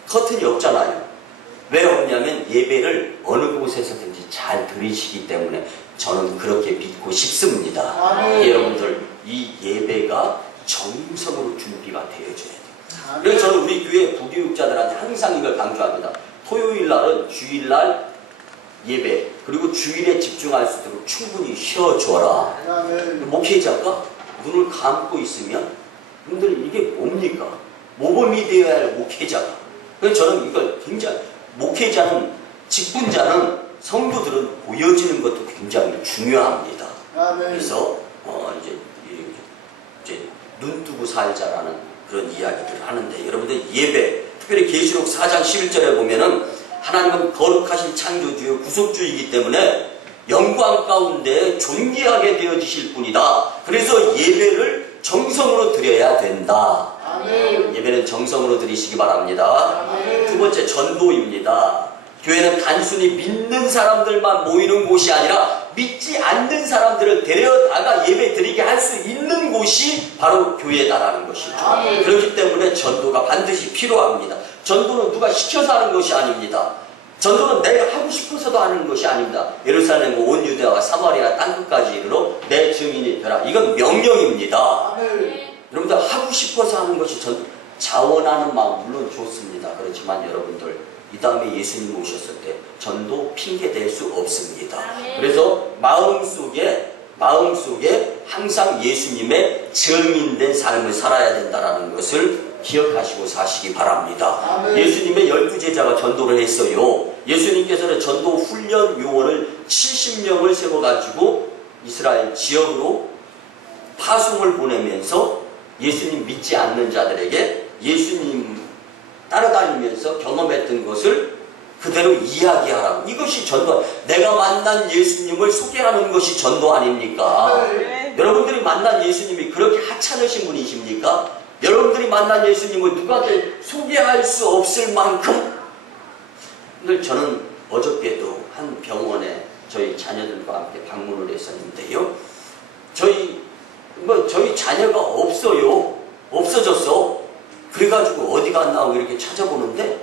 커튼이 없잖아요. 왜 없냐면 예배를 어느 곳에서든지 잘 드리시기 때문에 저는 그렇게 믿고 싶습니다. 여러분들 이 예배가 정성으로 준비가 되어져야 돼요. 그래서 저는 우리 교회 부교육자들한테 항상 이걸 강조합니다. 토요일 날은 주일날 예배, 그리고 주일에 집중할 수 있도록 충분히 쉬어줘라. 목회자가 눈을 감고 있으면 여러분들 이게 뭡니까? 모범이 되어야 할 목회자가. 그래서 저는 이걸 굉장히 목회자는, 직분자는, 성도들은 보여지는 것도 굉장히 중요합니다. 그래서 이제 눈 뜨고 살자라는 그런 이야기들을 하는데, 여러분들 예배, 특별히 계시록 4장 11절에 보면은 하나님은 거룩하신 창조주요 구속주이기 때문에 영광 가운데 존귀하게 되어지실 분이다. 그래서 예배를 정성으로 드려야 된다. 예배는 정성으로 드리시기 바랍니다. 두 번째, 전도입니다. 교회는 단순히 믿는 사람들만 모이는 곳이 아니라 믿지 않는 사람들을 데려다가 예배 드리게 할 수 있는 곳이 바로 교회다라는 것이죠. 그렇기 때문에 전도가 반드시 필요합니다. 전도는 누가 시켜서 하는 것이 아닙니다. 전도는 내가 하고 싶어서도 하는 것이 아닙니다. 예루살렘 온 유대와 사마리아 땅끝까지 이르러 내 증인이 되라. 이건 명령입니다. 여러분들 하고 싶어서 하는 것이 자원하는 마음 물론 좋습니다. 그렇지만 여러분들 이 다음에 예수님 오셨을 때 전도 핑계 댈 수 없습니다. 그래서 마음속에 항상 예수님의 증인된 삶을 살아야 된다는 것을 기억하시고 사시기 바랍니다. 예수님의 12제자가 전도를 했어요. 예수님께서는 전도 훈련 요원을 70명을 세워가지고 이스라엘 지역으로 파송을 보내면서 예수님 믿지 않는 자들에게 예수님 따라다니면서 경험했던 것을 그대로 이야기하라고. 이것이 전도. 내가 만난 예수님을 소개하는 것이 전도 아닙니까? 여러분들이 만난 예수님이 그렇게 하찮으신 분이십니까? 여러분들이 만난 예수님을 누구한테 소개할 수 없을 만큼. 오늘 저는 어저께도 한 병원에 저희 자녀들과 함께 방문을 했었는데요. 저희 자녀가 없어졌어. 그래가지고 어디 갔나 하고 이렇게 찾아보는데,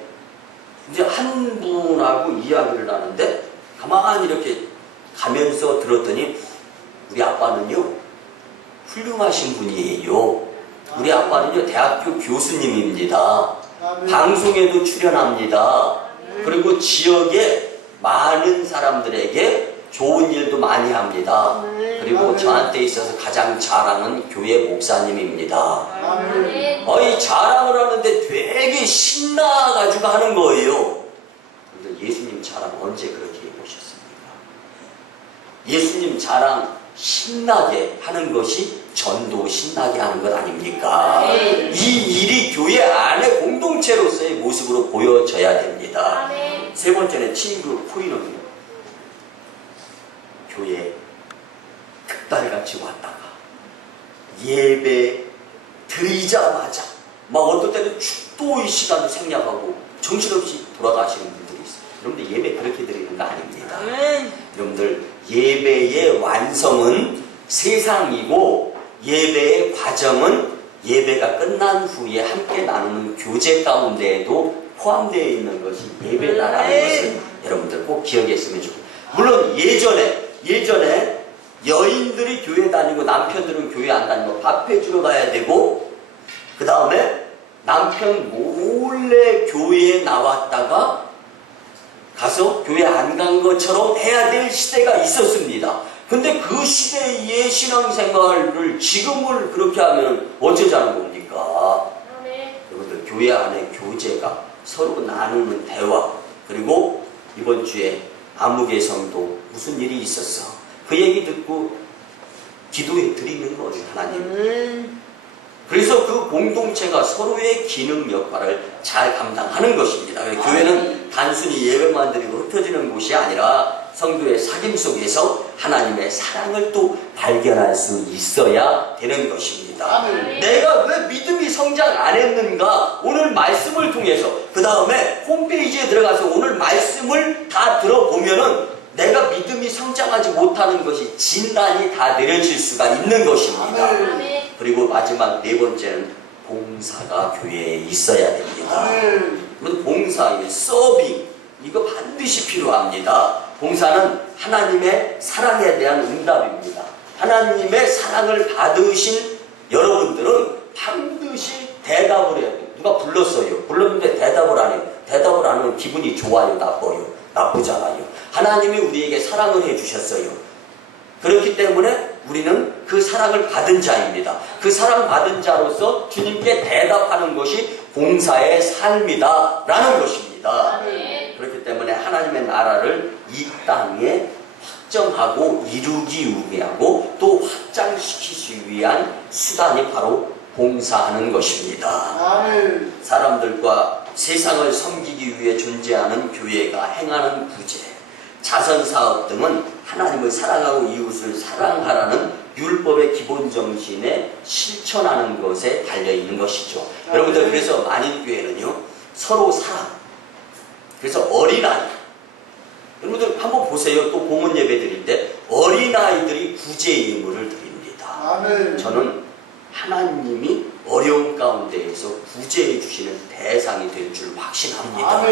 이제 한 분하고 이야기를 하는데, 가만히 이렇게 가면서 들었더니, 우리 아빠는요, 훌륭하신 분이에요. 우리 아빠는요, 대학교 교수님입니다. 방송에도 출연합니다. 그리고 지역에 많은 사람들에게 좋은 일도 많이 합니다. 그리고 저한테 있어서 가장 자랑은 교회 목사님입니다. 이 자랑을 하는데 되게 신나가지고 하는 거예요. 근데 예수님 자랑 언제 그렇게 해보셨습니까? 예수님 자랑 신나게 하는 것이 전도 신나게 하는 것 아닙니까? 이 일이 교회 안에 공동체로서의 모습으로 보여져야 됩니다. 세 번째는 친구 포인트입니다. 교회에 특달같이 왔다가 예배 드리자마자 막 어떨 때는 축도의 시간을 생략하고 정신없이 돌아가시는 분들이 있어요. 여러분들 예배 그렇게 드리는 거 아닙니다. 여러분들 예배의 완성은 세상이고 예배의 과정은 예배가 끝난 후에 함께 나누는 교제 가운데에도 포함되어 있는 것이 예배다라는 것을 여러분들 꼭 기억했으면 좋겠습니다. 물론 예전에 여인들이 교회 다니고 남편들은 교회 안 다니고 밥해 주러 가야 되고, 그 다음에 남편 몰래 교회에 나왔다가 가서 교회 안 간 것처럼 해야 될 시대가 있었습니다. 근데 그 시대의 신앙생활을 지금을 그렇게 하면 어쩌자는 겁니까? 여러분들, 교회 안에 교제가, 서로 나누는 대화, 그리고 이번 주에 암흑의 성도 무슨 일이 있었어? 그 얘기 듣고 기도해 드리는 거예요, 하나님. 그래서 그 공동체가 서로의 기능 역할을 잘 감당하는 것입니다. 교회는 단순히 예배만 드리고 흩어지는 곳이 아니라 성도의 사귐 속에서 하나님의 사랑을 또 발견할 수 있어야 되는 것입니다. 내가 왜 믿음이 성장 안 했는가? 오늘 말씀을 통해서, 그 다음에 홈페이지에 들어가서 오늘 말씀을 다 들어보면은 내가 믿음이 성장하지 못하는 것이 진단이 다 내려질 수가 있는 것입니다. 그리고 마지막 네 번째는 봉사가 교회에 있어야 됩니다. 봉사의 서빙, 이거 반드시 필요합니다. 봉사는 하나님의 사랑에 대한 응답입니다. 하나님의 사랑을 받으신 여러분들은 반드시 대답을 해야 돼요. 누가 불렀어요. 불렀는데 대답을 안 해요. 대답을 안 하면 기분이 좋아요, 나빠요? 나쁘잖아요. 하나님이 우리에게 사랑을 해주셨어요. 그렇기 때문에 우리는 그 사랑을 받은 자입니다. 그 사랑 받은 자로서 주님께 대답하는 것이 봉사의 삶이다 라는 것입니다. 그렇기 때문에 하나님의 나라를 이 땅에 확정하고 이루기 위하고 또 확장시키기 위한 수단이 바로 봉사하는 것입니다. 사람들과 세상을 섬기기 위해 존재하는 교회가 행하는 구제, 자선사업 등은 하나님을 사랑하고 이웃을 사랑하라는 율법의 기본 정신에 실천하는 것에 달려있는 것이죠. 여러분들, 그래서 만인교회는요, 서로 사랑, 그래서 어린아이, 여러분들 한번 보세요. 또 봉헌 예배 드릴 때 어린아이들이 구제의 예물을 드립니다. 저는 하나님이 어려운 가운데에서 구제해 주시는 대상이 될 줄 확신합니다.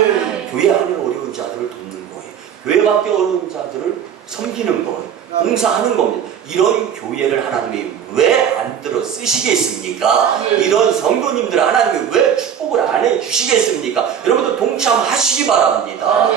교회 안에 어려운 자들을 돕는 거예요. 교회 밖에 어려운 자들을 섬기는 거예요. 봉사하는 겁니다. 이런 교회를 하나님이 왜 안 들어 쓰시겠습니까? 이런 성도님들 하나님이 왜 축복을 안 해주시겠습니까? 여러분들 동참하시기 바랍니다.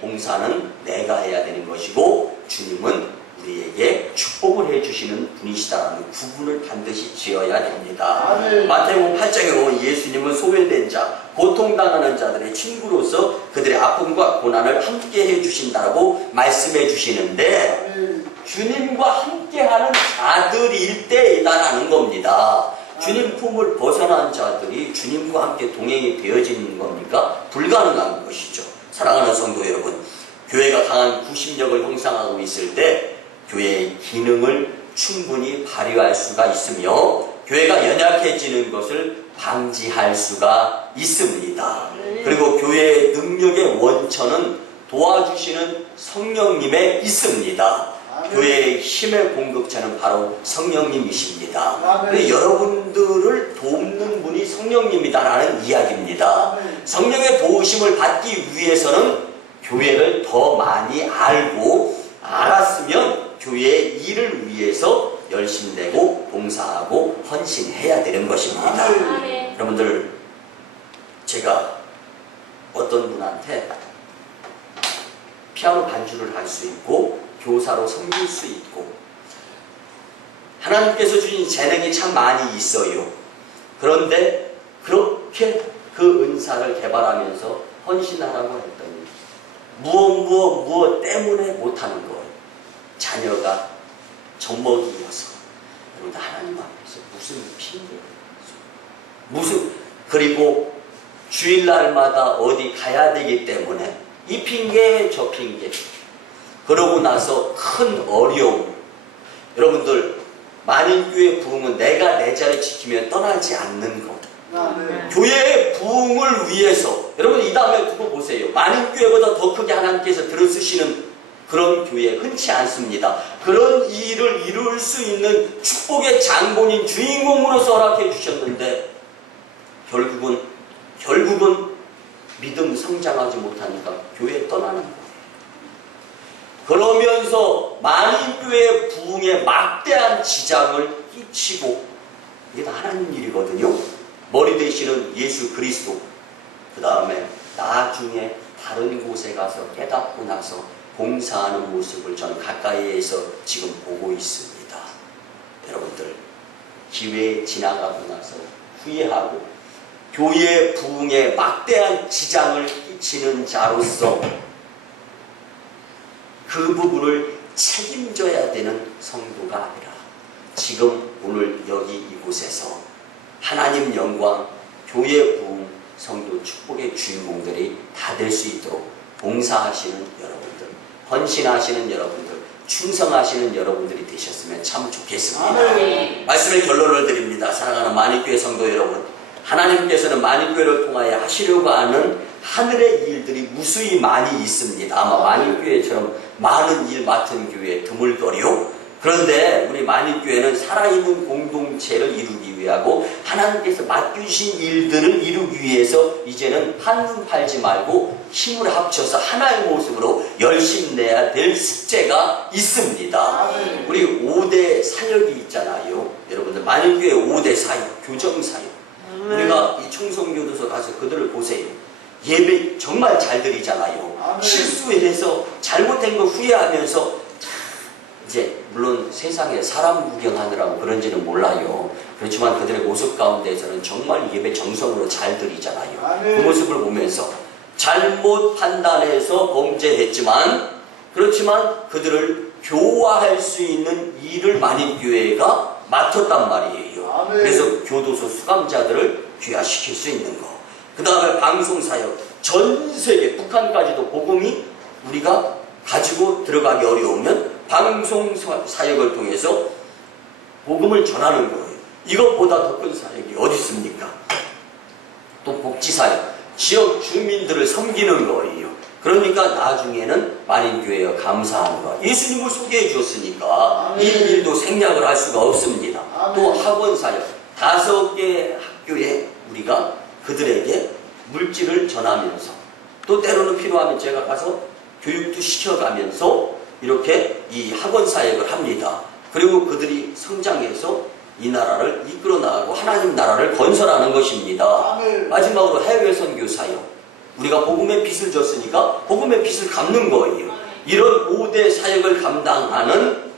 봉사는 내가 해야 되는 것이고 주님은 우리에게 축복을 해주시는 분이시다라는 구분을 반드시 지어야 됩니다. 마태복음 8장에 보면 예수님은 소외된 자, 고통당하는 자들의 친구로서 그들의 아픔과 고난을 함께 해주신다라고 말씀해 주시는데, 주님과 함께하는 자들일 때이다라는 겁니다. 주님 품을 벗어난 자들이 주님과 함께 동행이 되어지는 겁니까? 불가능한 것이죠. 사랑하는 성도 여러분, 교회가 강한 구심력을 형성하고 있을 때 교회의 기능을 충분히 발휘할 수가 있으며 교회가 연약해지는 것을 방지할 수가 있습니다. 그리고 교회의 능력의 원천은 도와주시는 성령님에 있습니다. 교회의 힘의 공급자는 바로 성령님이십니다. 여러분들을 돕는 분이 성령님이다라는 이야기입니다. 성령의 도우심을 받기 위해서는 교회를 더 많이 알았으면 교회의 일을 위해서 열심히 내고 봉사하고 헌신해야 되는 것입니다. 여러분들, 제가 어떤 분한테 피아노 반주를 할 수 있고 교사로 섬길 수 있고 하나님께서 주신 재능이 참 많이 있어요. 그런데 그렇게 그 은사를 개발하면서 헌신하라고 했더니 무엇 때문에 못하는 거예요. 자녀가 젖먹이어서. 여러분들, 하나님 앞에서 무슨 핑계를 그리고 주일날마다 어디 가야 되기 때문에 이 핑계 저 핑계, 그러고 나서 큰 어려움. 여러분들, 만인교회 부흥은 내가 내 자리 지키면 떠나지 않는 것. 교회의 부흥을 위해서, 여러분 이 다음에 두고 보세요. 만인교회보다 더 크게 하나님께서 들어쓰시는 그런 교회 흔치 않습니다. 그런 일을 이룰 수 있는 축복의 장본인 주인공으로서 허락해 주셨는데 결국은 믿음 성장하지 못하니까 교회 떠나는 거예요. 그러면서 만인교회 부흥에 막대한 지장을 끼치고, 이게 다 하나님 일이거든요. 머리 되시는 예수 그리스도, 그 다음에 나중에 다른 곳에 가서 깨닫고 나서 봉사하는 모습을 저는 가까이에서 지금 보고 있습니다. 여러분들, 기회 지나가고 나서 후회하고 교회 부흥에 막대한 지장을 끼치는 자로서 그 부분을 책임져야 되는 성도가 아니라 지금 오늘 여기 이곳에서 하나님 영광, 교회 부흥, 성도 축복의 주인공들이 다 될 수 있도록 봉사하시는 여러분들, 헌신하시는 여러분들, 충성하시는 여러분들이 되셨으면 참 좋겠습니다. 말씀의 결론을 드립니다. 사랑하는 만일교회 성도 여러분, 하나님께서는 만일교회를 통하여 하시려고 하는 하늘의 일들이 무수히 많이 있습니다. 아마 만일교회처럼 많은 일 맡은 교회 드물거리요. 그런데 우리 만일교회는 살아있는 공동체를 이루기 위하고 하나님께서 맡기신 일들을 이루기 위해서 이제는 한눈 팔지 말고 힘을 합쳐서 하나의 모습으로 열심히 내야 될 숙제가 있습니다. 우리 5대 사역이 있잖아요. 여러분들 만일교회 5대 사역, 교정 사역. 우리가 이 청송교도소 가서 그들을 보세요. 예배 정말 잘 드리잖아요. 실수해서 잘못된 거 후회하면서 이제 물론 세상에 사람 구경하느라고 그런지는 몰라요. 그렇지만 그들의 모습 가운데에서는 정말 예배 정성으로 잘 드리잖아요. 그 모습을 보면서 잘못 판단해서 범죄했지만 그렇지만 그들을 교화할 수 있는 일을 만인교회가 맡았단 말이에요. 그래서 교도소 수감자들을 귀화시킬 수 있는 거. 그 다음에 방송사역, 전 세계 북한까지도 복음이 우리가 가지고 들어가기 어려우면 방송사역을 통해서 복음을 전하는 거예요. 이것보다 더 큰 사역이 어디 있습니까? 또 복지사역, 지역 주민들을 섬기는 거예요. 그러니까 나중에는 만인교회에 감사하는 거. 예수님을 소개해 주었으니까 이 일도 생략을 할 수가 없습니다. 또 학원사역, 5개 학교에 우리가 그들에게 물질을 전하면서 또 때로는 필요하면 제가 가서 교육도 시켜가면서 이렇게 이 학원 사역을 합니다. 그리고 그들이 성장해서 이 나라를 이끌어 나가고 하나님 나라를 건설하는 것입니다. 마지막으로 해외 선교 사역. 우리가 복음의 빚을 졌으니까 복음의 빚을 갚는 거예요. 이런 5대 사역을 감당하는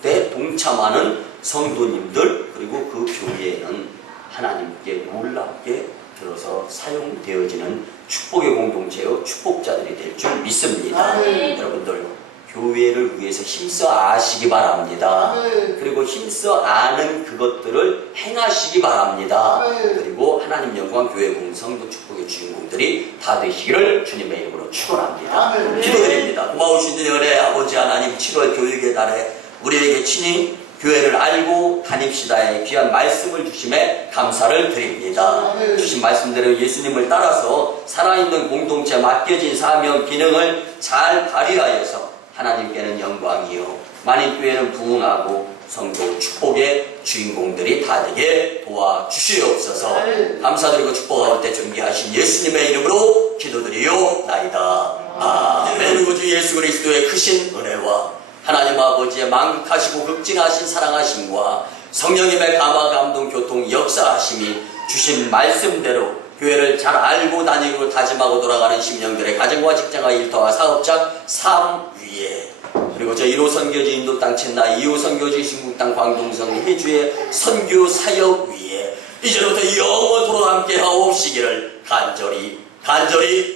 데 동참하는 성도님들 그리고 그 교회에는 하나님께 놀랍게 들어서 사용되어지는 축복의 공동체요 축복자들이 될 줄 믿습니다. 여러분들 교회를 위해서 힘써 아시기 바랍니다. 그리고 힘써 아는 그것들을 행하시기 바랍니다. 그리고 하나님 영광 교회 공성도 축복의 주인공들이 다 되시기를 주님의 이름으로 축원합니다. 기도드립니다. 고마우신 은혜 아버지 하나님 7월 교육의 달에 우리에게 친히 교회를 알고 다닙시다의 귀한 말씀을 주심에 감사를 드립니다. 주신 말씀대로 예수님을 따라서 살아있는 공동체 맡겨진 사명 기능을 잘 발휘하여서 하나님께는 영광이요 만인교회는 부흥하고 성도 축복의 주인공들이 다 되게 도와주시옵소서. 감사드리고 축복할 때 준비하신 예수님의 이름으로 기도드리옵나이다. 아멘. 그리고 주 예수 그리스도의 크신 은혜와 하나님 아버지의 만극하시고 극진하신 사랑하심과 성령님의 감화 감동 교통 역사하심이 주신 말씀대로 교회를 잘 알고 다니고 다짐하고 돌아가는 심령들의 가정과 직장과 일터와 사업장 삶 위에 그리고 저 1호 선교지 인도 땅 첸나 2호 선교지 신국 땅 광동성 해주의 선교 사역 위에 이제부터 영원토록 함께 하옵시기를 간절히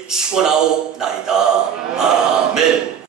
축원하옵나이다. 아멘.